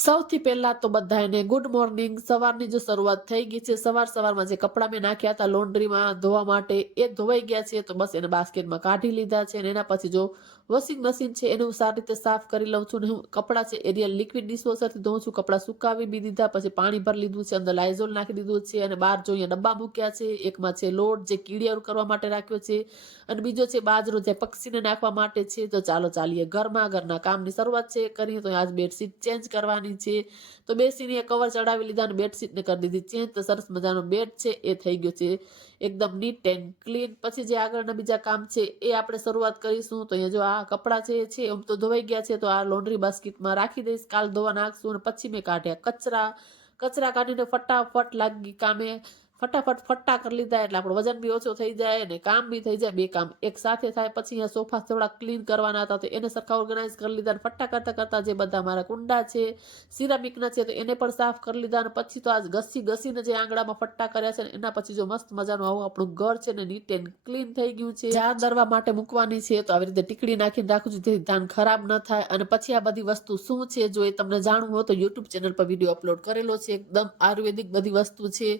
સૌથી પહેલા તો બધાને ગુડ મોર્નિંગ। સવારની જો શરૂઆત થઈ ગઈ છે। સવારમાં જે કપડાં મેં નાખ્યા હતા લોન્ડ્રીમાં ધોવા માટે એ ધોવાઈ ગયા છે, તો બસ એને બાસ્કેટમાં કાઢી લીધા છે। અને એના પછી જો વોશિંગ મશીન છે એને હું સારી રીતે સાફ કરી લઉં છું। ને હું કપડાં છે એરિયલ લિક્વિડ ડિશવોશરથી ધોઉં છું। કપડાં સુકાવી બી દીધા, પછી પાણી ભરી લીધું છે, અંદર લાઇઝોલ નાખી દીધું છે, અને બહાર જો અહીંયા ડબ્બા મૂક્યા છે। એકમાં છે લોટ જે કીડિયારું કરવા માટે રાખ્યો છે, અને બીજો છે બાજરો જે પક્ષીને નાખવા માટે છે। તો ચાલો ચાલીએ ઘરના કામની શરૂઆત છે કરીએ। તો આજ બેડશીટ ચેન્જ કરવાની છે, તો બેસીને કવર ચડાવી લીધા અને બેડશીટને કરી દીધી ચેન્જ। તો સરસ મજાનો બેડ છે એ થઈ ગયો છે એકદમ નીટ એન્ડ ક્લીન। પછી જે આગળના બીજા કામ છે એ આપણે શરૂઆત કરીશું। તો અહીંયા જો આ કપડાં છે આમ તો ધોવાઈ ગયા છે, તો આ લોન્ડ્રી બાસ્કેટમાં રાખી દઈશ, કાલ ધોવા નાખશું। અને પછી મેં કાઢ્યા કચરા કાઢીને ફટાફટ લાગી કામે। ફટાફટ ફટ્ટા કરી લીધા એટલે આપણો વજન બી ઓછો થઈ જાય અને કામ બી થઈ જાય, બે કામ એક સાથે થાય। પછી અહીંયા સોફા થોડા ક્લીન કરવાના હતા, તો એને સરખા ઓર્ગેનાઇઝ કરી લીધા। અને ફટ્ટા કરતા જે બધા મારા કુંડા છે સિરામિકના છે તો એને પણ સાફ કરી લીધા। અને પછી તો આજ ઘસીને જે આંગળામાં ફટ્ટા કર્યા છે ને એના પછી જો મસ્ત મજાનું આવું આપણું ઘર છે ને નીટ એન્ડ ક્લીન થઈ ગયું છે। ચા દરવા માટે મૂકવાની છે, તો આવી રીતે ટીકડી નાખીને રાખું છું જેથી ધાન ખરાબ ન થાય। અને પછી આ બધી વસ્તુ શું છે જો એ તમને જાણવું હોય તો યુટ્યુબ ચેનલ પર વિડીયો અપલોડ કરેલો છે, એકદમ આયુર્વેદિક બધી વસ્તુ છે।